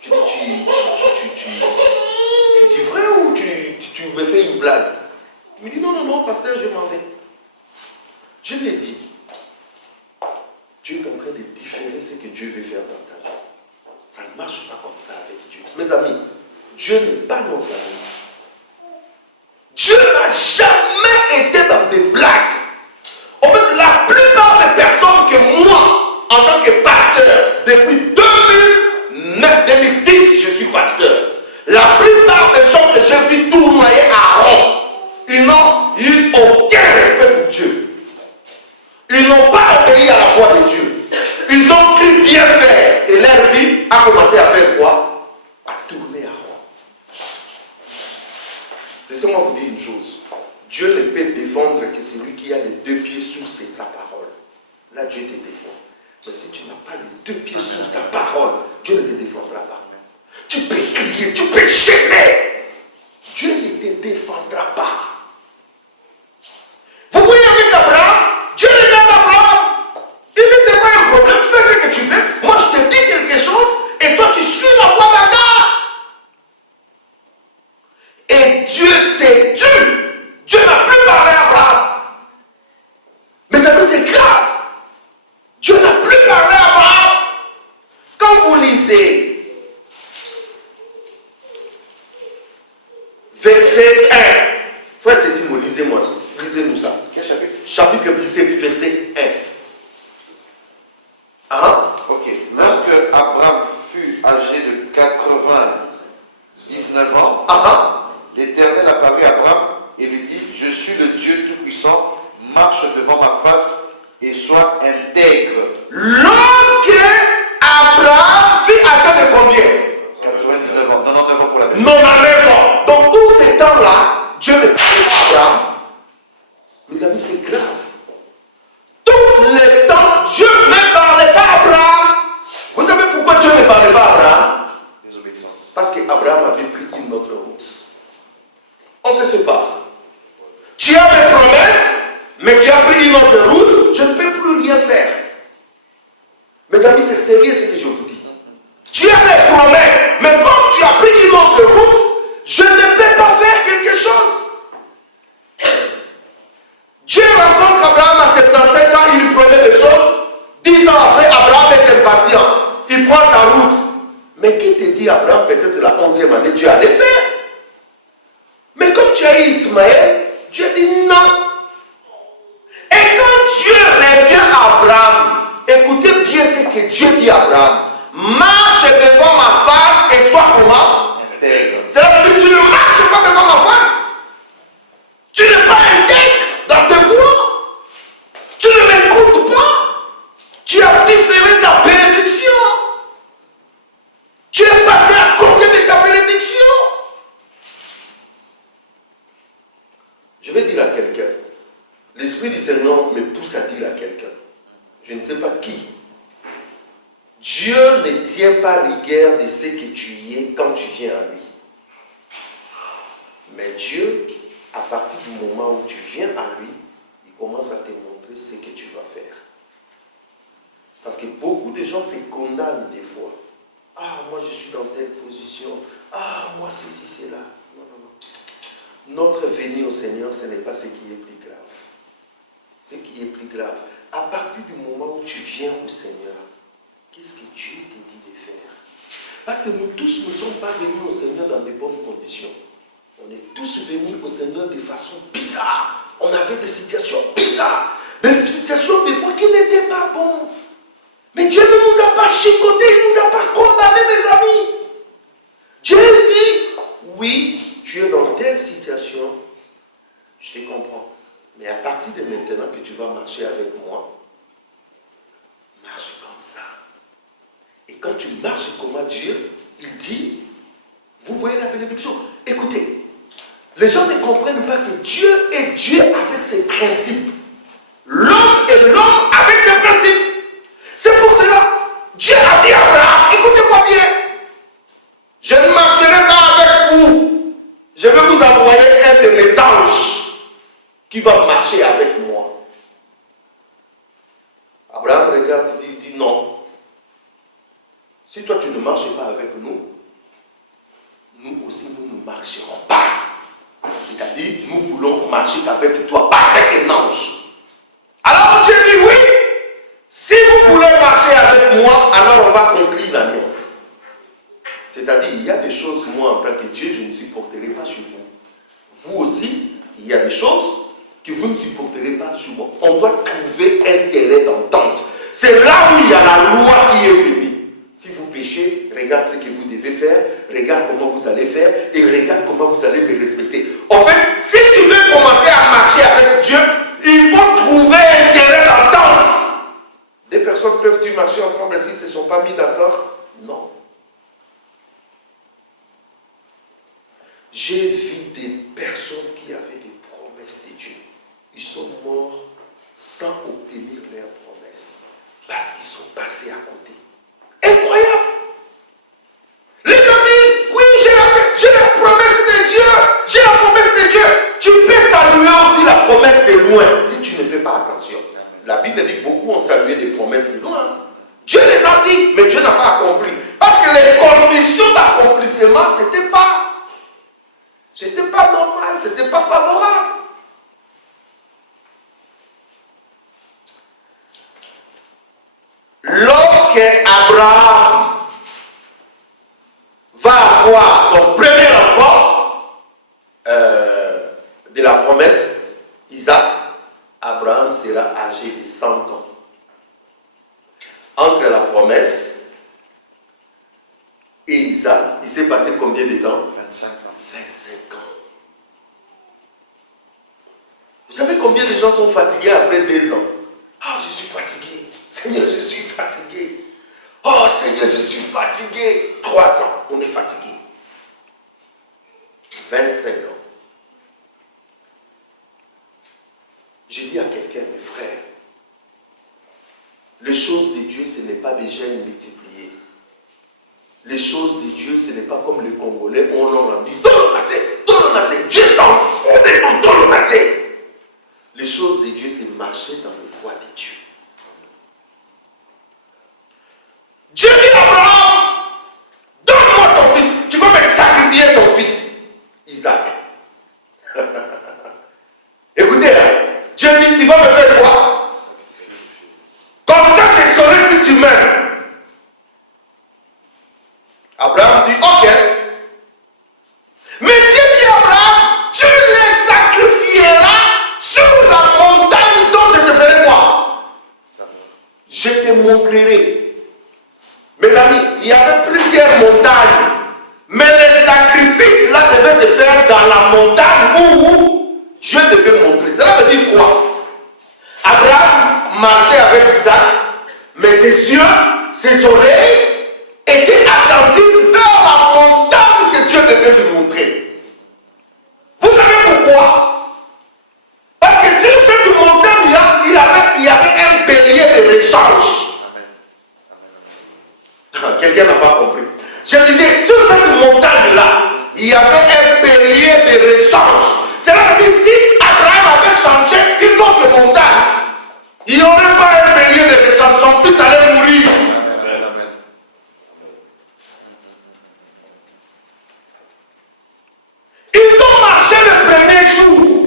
Je dis, tu dis vrai ou tu me fais une blague? Il me dit, non, non, non, pasteur, je m'en vais. Je lui ai dit, tu es en train de différer ce que Dieu veut faire dans ta vie. Ça ne marche pas comme ça avec Dieu. Mes amis, Dieu n'est pas notre ami. Dieu n'a jamais été dans des blagues. En fait, la plupart des personnes que moi, en tant que pasteur, depuis 2010, je suis pasteur. La plupart des gens que j'ai vu tournoyer à rond, ils n'ont eu aucun respect pour Dieu. Ils n'ont pas obéi à la voix de Dieu. Ils ont cru bien faire. Et leur vie a commencé à faire quoi? À tourner à rond. Laissez-moi vous dire une chose. Dieu ne peut défendre que celui qui a les deux pieds sous sa parole. Là, Dieu te défend. Mais si tu n'as pas les deux pieds sous sa parole, Dieu ne te défendra pas. Tu peux crier, tu peux gêner. Dieu ne te défendra pas. Vous voyez avec Abraham, Dieu regarde Abraham. Il dit, c'est pas un problème, fais ce que tu veux. Moi, je te dis quelque chose et toi, tu suis la voie d'Agar. Et Dieu s'est tu. Dieu n'a plus parlé à Abraham. Mes amis, c'est grave. Dieu n'a plus parlé à Abraham. Quand vous lisez verset 1, frère Sétimo, lisez-moi ça. Lisez-nous ça. Quel chapitre? Chapitre 17, verset 1. marche devant ma face et sois intègre. Lorsque Abraham fit âgé de combien? 99 ans, 99 ans pour la Bible. 99 ans. Donc tous ces temps-là, Dieu ne parlait pas à Abraham. Mes amis, c'est grave. Tout le temps, Dieu ne parlait pas à Abraham. Vous savez pourquoi Dieu ne parlait pas à Abraham? Désobéissance. Parce qu'Abraham avait pris une autre route. On se sépare. Tu as mes promesses, mais tu as pris une autre route, je ne peux plus rien faire. Mes amis, c'est sérieux ce que je vous dis. Tu as mes promesses, mais comme tu as pris une autre route, je ne peux pas faire quelque chose. Dieu rencontre Abraham à 75 ans, il lui promet des choses. 10 ans après, Abraham est impatient. Il prend sa route. Mais qui te dit, Abraham, peut-être la 11e année, Dieu allait faire? Mais comme tu as eu Ismaël, Dieu dit non. Et quand Dieu revient à Abraham, écoutez bien ce que Dieu dit à Abraham. Marche devant ma face et sois comment? Intègre. C'est-à-dire que tu ne marches pas devant ma face. Tu n'es pas intègre dans tes voies. Tu ne m'écoutes pas. Tu as différé ta bénédiction. Tu es passé à côté de ta bénédiction. Je vais dire à quelqu'un, l'Esprit du Seigneur me pousse à dire à quelqu'un, je ne sais pas qui, Dieu ne tient pas rigueur de ce que tu y es quand tu viens à lui. Mais Dieu, à partir du moment où tu viens à lui, il commence à te montrer ce que tu vas faire. Parce que beaucoup de gens se condamnent des fois. Ah, moi je suis dans telle position. Ah, moi ceci, c'est là. Non, non, non. Notre venue au Seigneur, ce n'est pas ce qui est plus grave. Ce qui est plus grave, à partir du moment où tu viens au Seigneur, qu'est-ce que Dieu te dit de faire? Parce que nous tous ne sommes pas venus au Seigneur dans de bonnes conditions. On est tous venus au Seigneur de façon bizarre. On avait des situations bizarres. Des situations des fois qui n'étaient pas bonnes. Mais Dieu ne nous a pas chicotés, il ne nous a pas condamnés, mes amis. Dieu dit, oui, tu es dans telle situation, je te comprends. Mais à partir de maintenant que tu vas marcher avec moi, marche comme ça. Et quand tu marches comme Dieu, il dit, vous voyez la bénédiction. Écoutez, les gens ne comprennent pas que Dieu est Dieu avec ses principes. L'homme est l'homme avec ses principes. C'est pour cela, Dieu a dit à Abraham, écoutez-moi bien, je ne marcherai pas avec vous. Je vais vous envoyer un de mes anges qui va marcher avec moi. Abraham regarde et dit non. Si toi tu ne marches pas avec nous, nous aussi nous ne marcherons pas. C'est-à-dire, nous voulons marcher avec toi, pas avec un ange. Alors Dieu dit oui. Si vous voulez marcher avec moi, alors on va conclure une alliance. C'est-à-dire, il y a des choses, moi, en tant que Dieu, je ne supporterai pas chez vous. Vous aussi, il y a des choses que vous ne supporterez pas chez moi. On doit trouver un terrain d'entente. C'est là où il y a la loi qui est venue. Si vous péchez, regarde ce que vous devez faire, regarde comment vous allez faire, et regarde comment vous allez me respecter. En fait, si tu veux commencer à marcher avec Dieu, il faut trouver un terrain d'entente. Des personnes peuvent-ils marcher ensemble s'ils ne se sont pas mis d'accord? Non. J'ai vu des personnes qui avaient des promesses de Dieu. Ils sont morts sans obtenir leurs promesses. Parce qu'ils sont passés à côté. Incroyable! Les gens disent, oui, j'ai la promesse de Dieu. J'ai la promesse de Dieu. Tu peux saluer aussi la promesse de loin si tu ne fais pas attention. La Bible dit que beaucoup ont salué des promesses de loin. Dieu les a dit, mais Dieu n'a pas accompli. Parce que les conditions d'accomplissement, c'était pas normal, c'était pas favorable. Lorsque Abraham va avoir son premier enfant de la promesse, Isaac, Abraham sera âgé de 100 ans. Entre la promesse et Isaac, il s'est passé combien de temps? 25 ans. 25 ans. Vous savez combien de gens sont fatigués après 2 ans? Ah, je suis fatigué. Seigneur, je suis fatigué. Oh Seigneur, je suis fatigué. 3 ans, on est fatigué. 25 ans. Je dis à quelqu'un, mes frères, les choses de Dieu, ce n'est pas des gènes multipliés. Les choses de Dieu, ce n'est pas comme les Congolais, on leur a dit, Dolonacé, Dieu s'en fout de ton Dolonacé. Les choses de Dieu, c'est marcher dans le foi de Dieu. Dieu dit à Abraham, donne-moi ton fils, tu vas me sacrifier ton fils, Isaac. Écoutez là, Dieu dit, tu vas me faire quoi? Comme ça, je saurai si tu m'aimes. Abraham dit, ok. Mais Dieu dit à Abraham, tu les sacrifieras sur la montagne dont je te ferai quoi? Je te montrerai. Mes amis, il y avait plusieurs montagnes. Mais les sacrifices là devaient se faire dans la montagne où Dieu devait montrer. Cela veut dire quoi? Abraham marchait avec Isaac, mais ses yeux, ses oreilles étaient attentifs vers la montagne que Dieu devait lui montrer. Vous savez pourquoi? Parce que sur cette montagne-là, il y avait un bélier de rechange. Quelqu'un n'a pas compris. Je disais, sur cette montagne-là, il y avait un bélier de rechange. Cela veut dire, si Abraham avait changé une autre montagne, il n'y aurait pas un bélier de rechange. Son fils allait mourir. Ils ont marché le premier jour.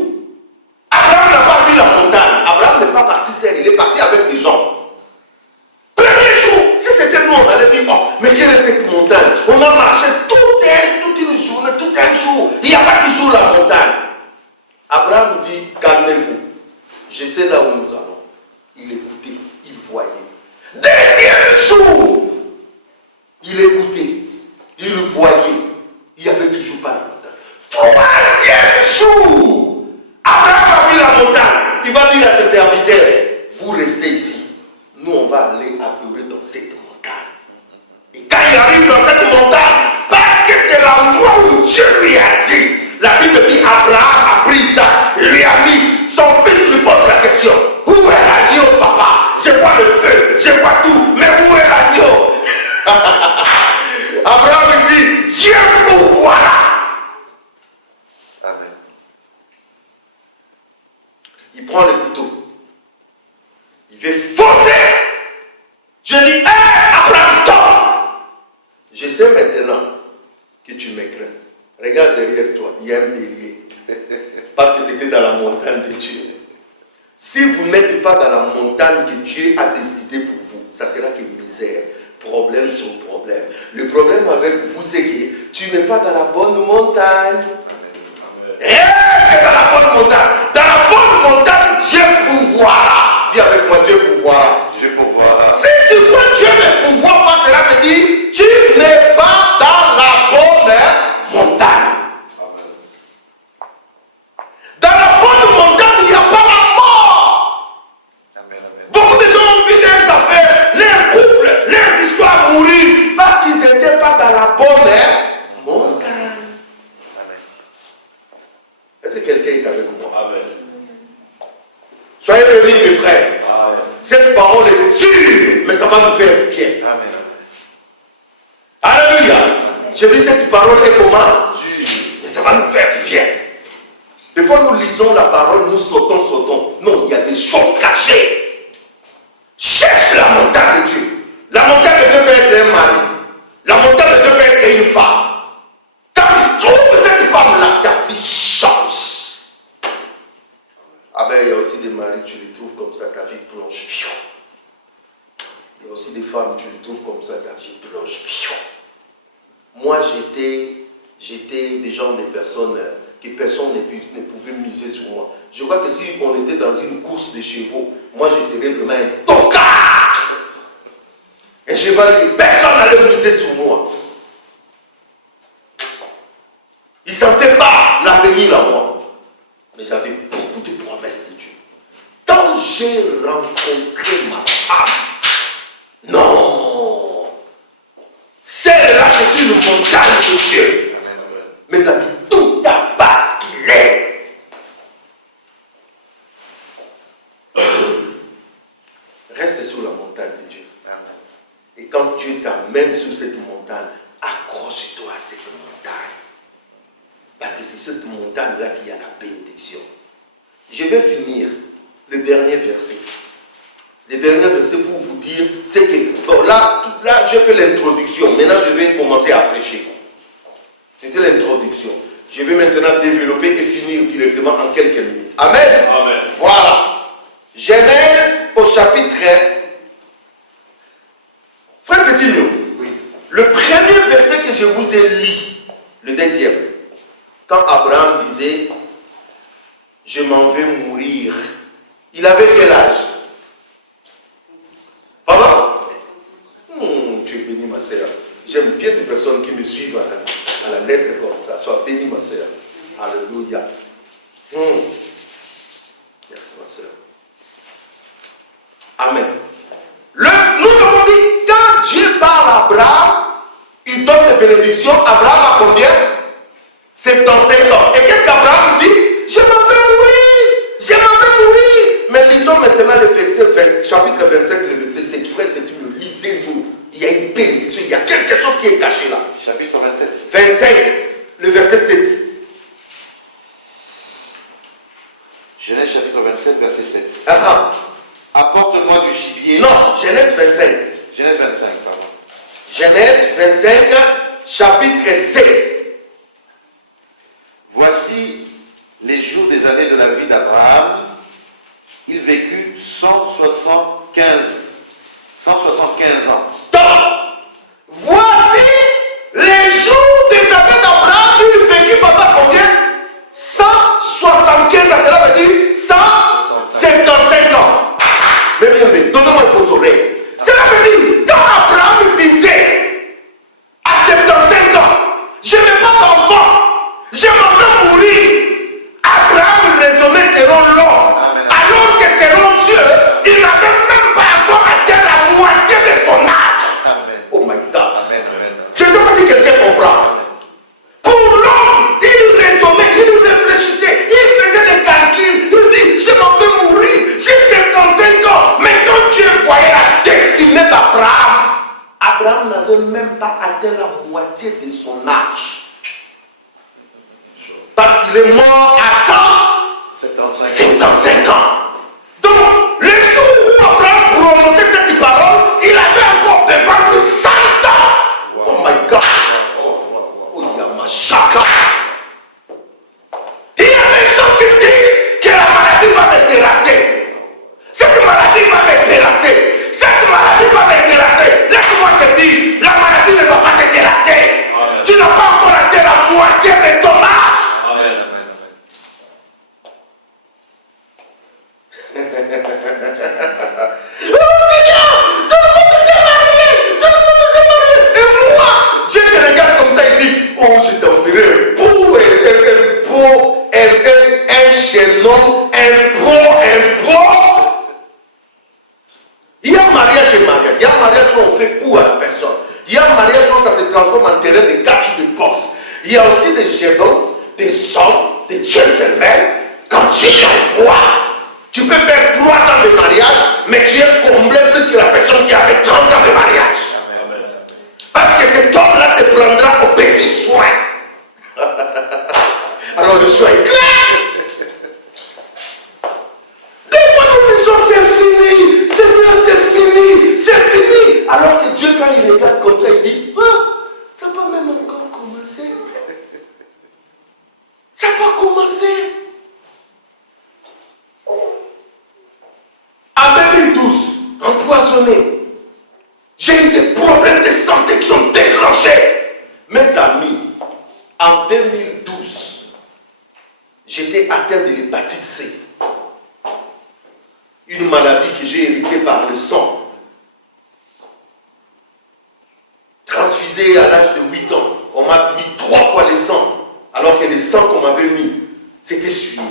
Abraham n'a pas vu la montagne. Abraham n'est pas parti seul, il est parti avec des gens. Premier jour, si c'était nous, on allait dire, oh, mais quelle est cette montagne? On a marché toute une journée, tout un jour. Il n'y a pas toujours la montagne. Abraham dit, calmez-vous. Je sais là où nous allons. Il écoutait, il voyait. Deuxième jour, il écoutait, il voyait. Il n'y avait toujours pas la montagne. Troisième jour, Abraham a vu la montagne. Il va dire à ses serviteurs, vous restez ici. Nous, on va aller adorer dans cette montagne. Et quand il arrive dans cette montagne, parce que c'est l'endroit où Dieu lui a dit, la Bible dit, Abraham a pris ça, il lui a mis, son fils lui pose la question, où est l'agneau, papa? Je vois le feu, je vois tout, mais où est l'agneau? Abraham dit, Dieu vous voilà. Amen. Il prend le couteau. Il veut foncer. Je dis, hé, Abraham, stop. Je sais maintenant que tu me crains. Regarde derrière toi, il y a un bélier. Parce que c'était dans la montagne de Dieu. Si vous n'êtes pas dans la montagne que Dieu a destinée pour vous, ça sera que misère, problème sur problème. Le problème avec vous, c'est que tu n'es pas dans la bonne montagne. Et dans la bonne montagne. Dans la bonne montagne, Dieu pourvoira. Dis avec moi, Dieu pourvoira. Dieu pourvoira. Si tu vois Dieu ne pourvoit pas, cela veut dire tu n'es pas dans la bonne montagne. Dans la bonne montagne, il n'y a pas la mort. Amen. Beaucoup de gens ont vu leurs affaires, leurs couples, leurs histoires mourir parce qu'ils n'étaient pas dans la bonne montagne. Amen. Est-ce que quelqu'un est avec moi? Amen. Soyez bénis, mes frères. Amen. Cette parole est dure, mais ça va nous faire bien. Amen. Alléluia. Je dis cette parole est comment? Dure. Mais ça va nous faire du bien. Des fois, nous lisons la parole, nous sautons. Non, il y a des choses cachées. Cherche la montagne de Dieu. La montagne de Dieu peut être un mari. La montagne de Dieu peut être une femme. Quand tu trouves cette femme-là, ta vie change. Ah ben, il y a aussi des maris, tu les trouves comme ça, ta vie plonge. Il y a aussi des femmes, tu les trouves comme ça, ta vie plonge. Moi, j'étais des gens, des personnes que personne ne pouvait miser sur moi. Je crois que si on était dans une course de chevaux, moi je serais vraiment un tocard. Un cheval que personne n'allait miser sur moi. Il ne sentait pas l'avenir en moi. Mais j'avais beaucoup de promesses de Dieu. j'ai rencontré ma femme, non, celle-là c'est une montagne de Dieu. Mes amis, tout à base qu'il est. Reste sur la montagne de Dieu. Et quand Dieu t'amène sur cette montagne, accroche-toi à cette montagne. Parce que c'est cette montagne-là qui a la bénédiction. Je vais finir le dernier verset. Le dernier verset pour vous dire, c'est que, bon là je fais l'introduction. Maintenant, je vais commencer à prêcher. C'était l'introduction. Je vais maintenant développer et finir directement en quelques minutes. Amen. Amen. Voilà. Genèse au chapitre. Frère, c'est-il nous? Oui. Le premier verset que je vous ai lu, le deuxième, quand Abraham disait, je m'en vais mourir. Il avait quel âge? Pardon? Tu es béni, ma soeur. J'aime bien des personnes qui me suivent à la lettre comme ça. Sois béni, ma soeur. Alléluia. Merci, ma soeur. Amen. Nous avons dit, quand Dieu parle à Abraham, il donne des bénédictions. Abraham a combien? 75 ans. Et qu'est-ce qu'Abraham dit? Je m'en vais mourir. Je m'en vais mourir. Mais lisons maintenant le verset 20, chapitre 25, le verset 7. Frère, c'est une lisez-nous. Il y a une bénédiction. Il y a quelque chose qui est caché là. Chapitre 27. 25, le verset 7. Genèse chapitre 27, verset 7. Apporte-moi du gibier. Non, Genèse 25. Genèse 25, pardon. Genèse 25, chapitre 7. Voici les jours des années de la vie d'Abraham. Il vécut 175 ans. Stop! Voici les jours des années d'Abraham. Il vécut pendant combien? 175 ans. Cela veut dire 175 ans. Mais bien, donnez-moi vos oreilles. Cela veut dire, quand Abraham disait à 75 ans, je n'ai pas d'enfant, je m'en vais mourir. Abraham raisonnait selon l'homme. Alors que selon Dieu, il n'avait même pas encore atteint la moitié de son âge. Amen. Oh my God. Amen. Je ne sais pas si quelqu'un comprend. Pour l'homme, il raisonnait, il réfléchissait, il faisait des calculs. Il dit, je m'en vais mourir, j'ai 55 ans. Mais quand Dieu voyait la destinée d'Abraham, Abraham n'avait même pas atteint la moitié de son âge. Parce qu'il est mort à 175 ans. Donc, le jour où Abraham prononçait cette parole, il avait encore devant lui 100 ans. Oh my God. Oh Yamashaka. Il y a des gens qui disent que la maladie va me terrasser. Cette maladie va me terrasser. Cette maladie va me terrasser. Laisse-moi te dire, la maladie ne va pas te terrasser. Tu n'as pas encore atteint la moitié de ton âge. Amen. Oh Seigneur, tout le monde s'est marié. Tout le monde s'est marié. Et moi, Dieu te regarde comme ça et dit, oh je t'enverrai un jeune homme, un beau. Il y a mariage et mariage. Il y a mariage où on fait coup à la personne. Il y a mariage où ça se transforme en terrain de catch ou de boxe. Il y a aussi des jeunes hommes, des hommes, des gentlemen. Quand tu l'envoies, tu peux faire 3 ans de mariage, mais tu es comblé plus que la personne qui avait 30 ans de mariage. Amen. Parce que cet homme-là te prendra au petit soin. Alors le choix est clair. Des fois nous disons c'est fini, Seigneur c'est fini, c'est fini. Alors que Dieu quand il regarde comme ça, il dit, ça n'a pas même encore commencé. Ça n'a pas commencé. En 2012, empoisonné, j'ai eu des problèmes de santé qui ont déclenché. Mes amis, en 2012, j'étais atteint de l'hépatite C. Une maladie que j'ai héritée par le sang. Transfusée à l'âge de 8 ans. On m'a mis 3 fois le sang. Alors que le sang qu'on m'avait mis, c'était suivi.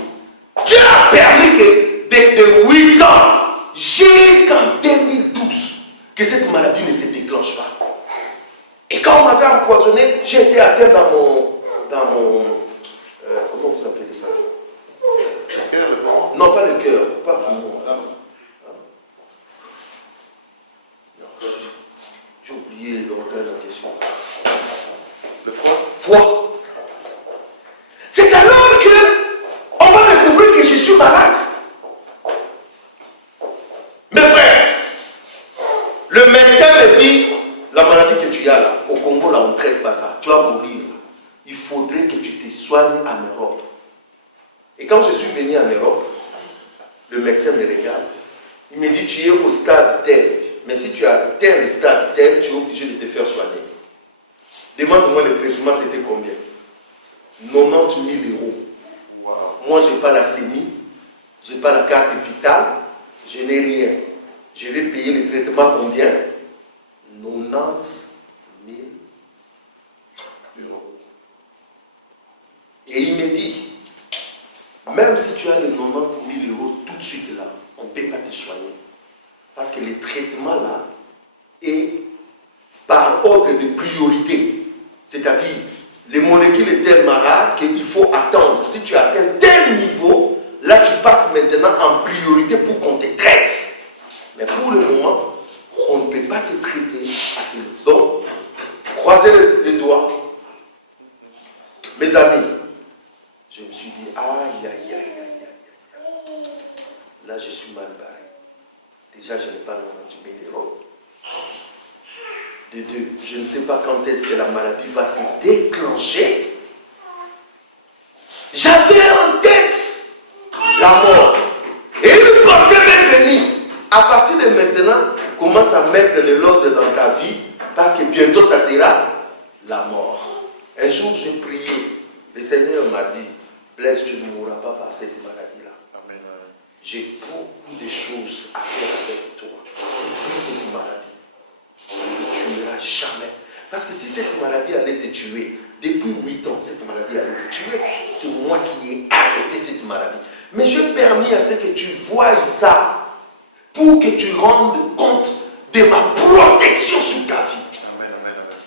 Dieu a permis que de 8 ans foi. C'est alors que on va découvrir que je suis malade. Mes frères, le médecin me dit, la maladie que tu as là, au Congo, là, on ne traite pas ça. Tu vas mourir. Il faudrait que tu te soignes en Europe. Et quand je suis venu en Europe, le médecin me regarde. Il me dit, tu es au stade tel. Mais si tu atteins le stade tel, tu es obligé de te faire soigner. Demande-moi le traitement, c'était combien? 90 000 €. Wow. Moi, je n'ai pas la CENI, je n'ai pas la carte vitale, je n'ai rien. Je vais payer le traitement combien? 90 000 €. Et il me dit, même si tu as les 90 000 € tout de suite là, on ne peut pas te soigner. Parce que le traitement là est par ordre de priorité. C'est-à-dire, les molécules est tellement rares qu'il faut attendre. Si tu atteins tel niveau, là tu passes maintenant en priorité pour qu'on te traite. Mais pour le moment, on ne peut pas te traiter assez. Donc, croisez les doigts. Mes amis, je me suis dit, aïe, aïe, aïe, aïe, aïe. Là, je suis mal barré. Déjà, je n'ai pas 90 000 €. De deux, je ne sais pas quand est-ce que la maladie va se déclencher. J'avais en tête la mort. Et une pensée m'est venue. À partir de maintenant, commence à mettre de l'ordre dans ta vie, parce que bientôt ça sera la mort. Un jour, j'ai prié. Le Seigneur m'a dit, Blaise, tu ne mourras pas par cette maladie-là. Amen. J'ai beaucoup de choses à faire avec toi. Cette maladie ne te tuera jamais. Parce que si cette maladie allait te tuer, depuis 8 ans, cette maladie allait te tuer. C'est moi qui ai arrêté cette maladie. Mais j'ai permis à ce que tu voies ça pour que tu rendes compte de ma protection sur ta vie. Amen, amen, amen.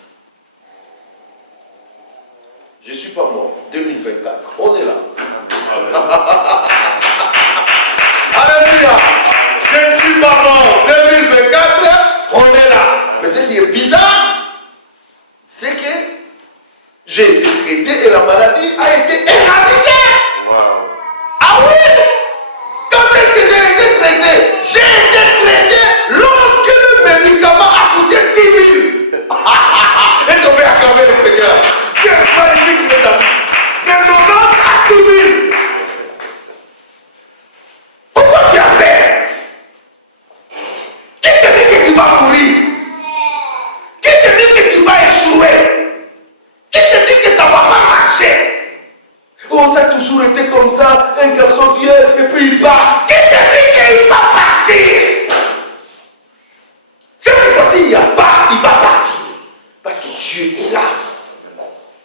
Je ne suis pas mort. 2024. On est là. Alléluia. Je ne suis pas mort. 2024. On est là. Mais ce qui est bizarre, c'est que j'ai été traité et la maladie a été éradiquée. Wow. Ah oui! Quand est-ce que j'ai été traité? J'ai été traité lorsque le médicament a coûté 6 000. Est-ce qu'on peut acclamer le Seigneur? Dieu est magnifique, mes amis. De 90 à 6 000. Pourquoi tu as peur? Qui te dit que tu vas mourir? Qui te dit que tu vas échouer? Qui te dit que ça ne va pas marcher? Oh, ça a toujours été comme ça. Un garçon vient et puis il part. Qui te dit qu'il va partir? Cette fois-ci, il n'y a pas, il va partir. Parce que Dieu est là.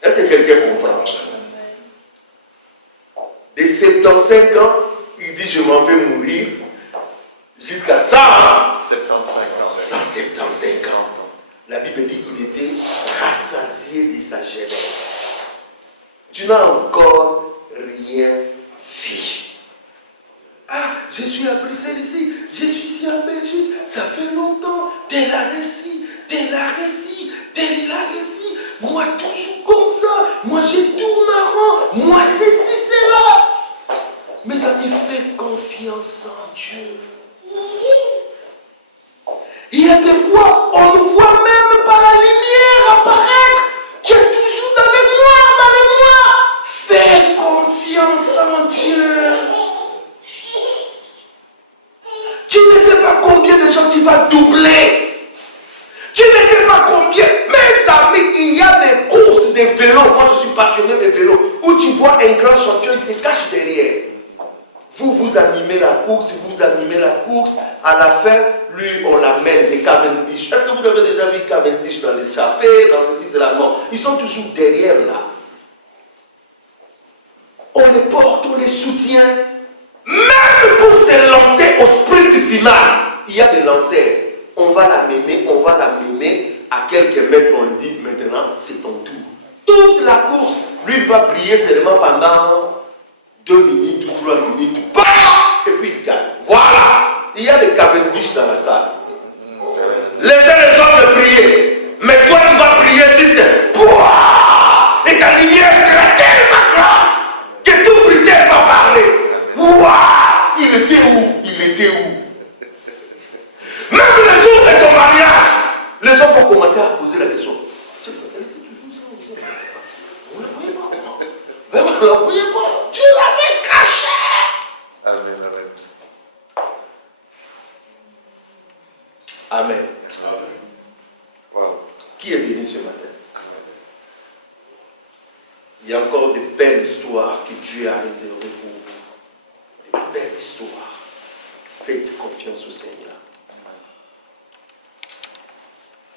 Est-ce que quelqu'un comprend? De 75 ans, il dit je m'en vais mourir. Jusqu'à 175 ans. 175 ans. La Bible dit qu'il était rassasié de sa jeunesse. Tu n'as encore rien vu. Ah, je suis à Bruxelles ici, je suis ici en Belgique, ça fait longtemps, tel a réussi, tel a réussi, tel a réussi. Moi toujours comme ça, moi j'ai tout marrant, moi ceci, c'est là. Mes amis, fais confiance en Dieu. Il y a des fois, on ne voit même pas la lumière apparaître. Tu es toujours dans le noir, dans le noir. Fais confiance en Dieu. Tu ne sais pas combien de gens tu vas doubler. Tu ne sais pas combien. Mes amis, il y a des courses de vélo. Moi, je suis passionné de vélo. Où tu vois un grand champion, il se cache derrière. Vous animez la course, à la fin, lui, on l'amène, des Cavendish. Est-ce que vous avez déjà vu Cavendish dans l'échappée, dans ceci, c'est là? Non. Ils sont toujours derrière là. On les porte, on les soutient. Même pour se lancer au sprint final, il y a des lancers. On va l'amener à quelques mètres, on lui dit, maintenant, c'est ton tour. Toute la course, lui, il va briller seulement pendant 2 minutes ou 3 minutes. Et puis il gagne. Voilà. Il y a des Cavendish dans la salle. Laissez les autres prier. Mais toi, tu vas prier juste. Et quand commencé à poser la question. C'est quoi, elle était toujours ça. On ne la voyait pas. Même on ne la voyait pas. Dieu l'avait caché. Amen, amen. Amen. Amen. Wow. Qui est béni ce matin? Il y a encore de belles histoires que Dieu a réservées pour vous. De belles histoires. Faites confiance au Seigneur.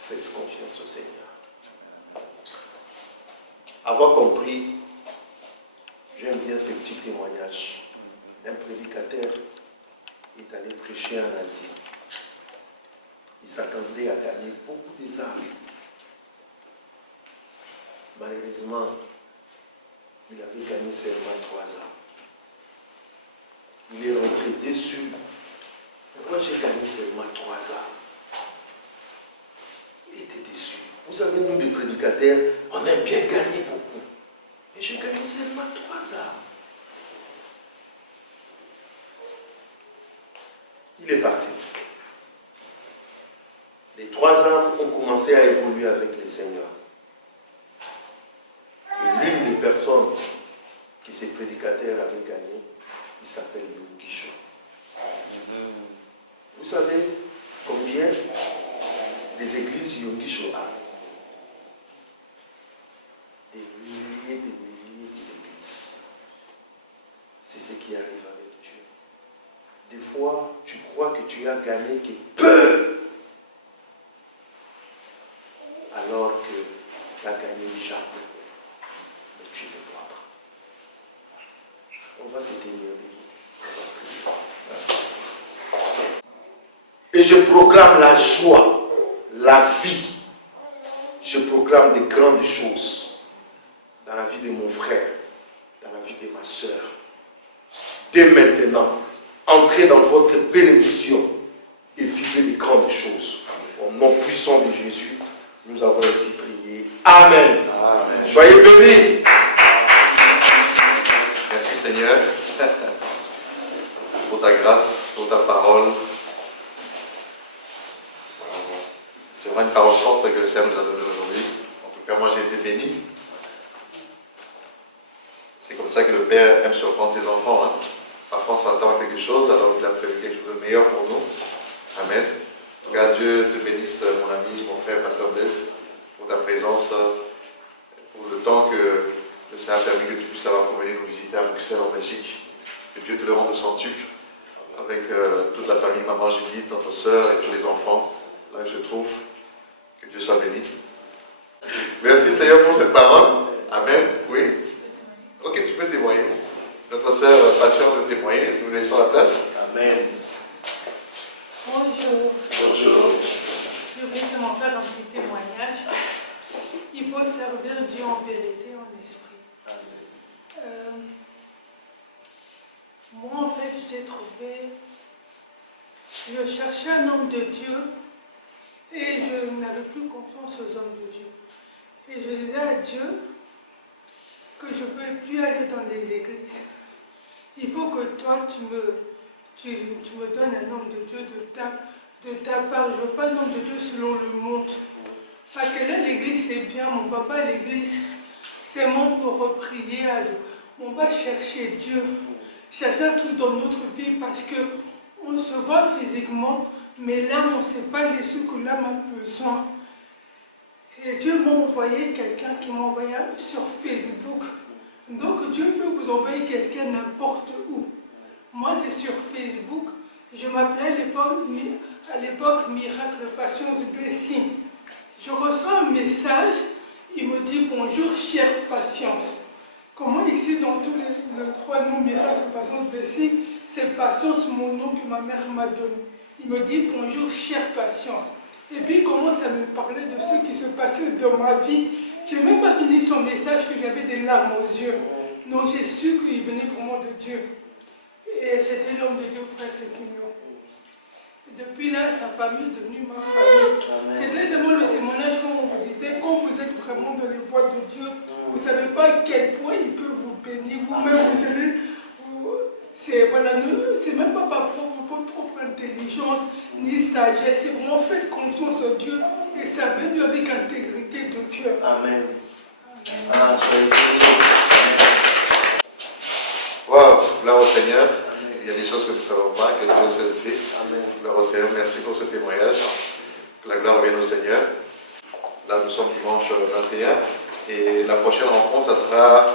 Faites confiance au Seigneur. Avoir compris, j'aime bien ce petit témoignage. Un prédicateur est allé prêcher en Asie. Il s'attendait à gagner beaucoup d'âmes. Malheureusement, il avait gagné seulement 3 âmes. Il est rentré déçu. Pourquoi j'ai gagné seulement 3 âmes? Il était déçu. Vous savez, nous, des prédicateurs, on aime bien gagner beaucoup. Mais j'ai gagné seulement 3 âmes. Il est parti. Les 3 âmes ont commencé à évoluer avec le Seigneur. Et l'une des personnes que ces prédicateurs avaient gagné, il s'appelle Yongisho. Vous savez combien les églises Yongisho a? Des milliers d'églises. C'est ce qui arrive avec Dieu. Des fois, tu crois que tu as gagné que peu, alors que tu as gagné déjà beaucoup. Mais tu ne vois pas. On va se tenir debout. Et je proclame la joie, la vie. Je proclame des grandes choses dans la vie de mon frère, dans la vie de ma soeur. Dès maintenant, entrez dans votre bénédiction et vivez des grandes choses. Au nom puissant de Jésus, nous avons ainsi prié. Amen. Amen. Soyez bénis. Merci Seigneur pour ta grâce, pour ta parole. C'est vraiment une parole forte que le Seigneur nous a donnée aujourd'hui. En tout cas, moi j'ai été béni. C'est comme ça que le Père aime surprendre ses enfants. Hein. Parfois on s'attend à quelque chose alors qu'il a prévu quelque chose de meilleur pour nous. Amen. En tout cas, Dieu te bénisse, mon ami, mon frère, Pasteur Blaise, pour ta présence, pour le temps que le Seigneur a permis que tu puisses avoir pour venir nous visiter à Bruxelles, en Belgique. Que Dieu te le rende au centuple, avec toute la famille, maman Judith, notre soeur et tous les enfants, là où je trouve. Que Dieu soit béni. Merci Seigneur pour cette parole. Amen. Oui. Ok, tu peux témoigner. Notre sœur patiente de témoigner. Nous laissons la place. Amen. Bonjour. Bonjour. Je voulais seulement faire un petit témoignage. Il faut servir Dieu en vérité, en esprit. Moi, en fait, je cherchais un homme de Dieu et je n'avais plus confiance aux hommes de Dieu. Et je disais à Dieu que je ne peux plus aller dans les églises. Il faut que toi, tu me donnes un homme de Dieu de ta part. Je ne veux pas un homme de Dieu selon le monde. Parce que là, l'église, c'est bien. Mon papa, l'église, c'est bon pour prier. On va chercher Dieu. Chercher un truc dans notre vie parce qu'on se voit physiquement, mais l'âme, on ne sait pas les ce que l'âme a besoin. Et Dieu m'a envoyé quelqu'un qui m'a envoyé sur Facebook. Donc Dieu peut vous envoyer quelqu'un n'importe où. Moi, c'est sur Facebook. Je m'appelais à l'époque Miracle Patience Blessing. Je reçois un message, il me dit bonjour chère patience. Comment ici dans tous les 3 noms Miracle Patience Blessing, c'est patience mon nom que ma mère m'a donné. Il me dit bonjour chère patience. Et puis il commence à me parler de ce qui se passait dans ma vie. Je n'ai même pas fini son message que j'avais des larmes aux yeux. Donc j'ai su qu'il venait vraiment de Dieu. Et c'était l'homme de Dieu, frère Séquignon. Depuis là, sa famille est devenue ma famille. C'était seulement le témoignage, comme on vous disait, quand vous êtes vraiment dans les voies de Dieu, vous ne savez pas à quel point il peut vous bénir. Vous-même, vous allez... C'est voilà, c'est même pas par propre votre propre intelligence ni sagesse. C'est vraiment faites confiance au Dieu et servez-lui avec intégrité de cœur. Amen. Amen. Ah, soyez Wow, gloire au Seigneur. Il y a des choses que nous ne savons pas, que Dieu seul sait. Amen. Gloire au Seigneur, merci pour ce témoignage. Que la gloire vienne au Seigneur. Là, nous sommes dimanche 21 et la prochaine rencontre, ça sera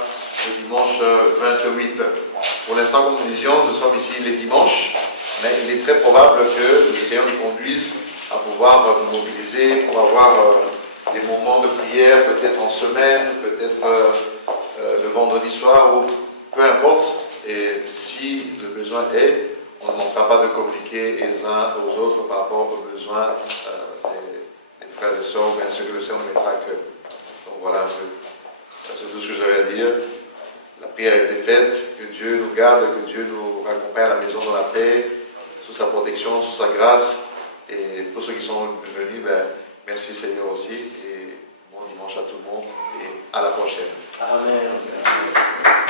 le dimanche 28. Pour l'instant, comme nous disions, nous sommes ici les dimanches, mais il est très probable que le Seigneur nous conduise à pouvoir nous mobiliser pour avoir des moments de prière, peut-être en semaine, peut-être le vendredi soir, ou peu importe. Et si le besoin est, on ne manquera pas de communiquer les uns aux autres par rapport aux besoins des frères et sœurs, ou bien ce que le Seigneur nous mettra à cœur. Donc voilà un peu. C'est tout ce que j'avais à dire. La prière a été faite, que Dieu nous garde, que Dieu nous accompagne à la maison dans la paix, sous sa protection, sous sa grâce. Et pour ceux qui sont venus, merci Seigneur aussi. Et bon dimanche à tout le monde et à la prochaine. Amen.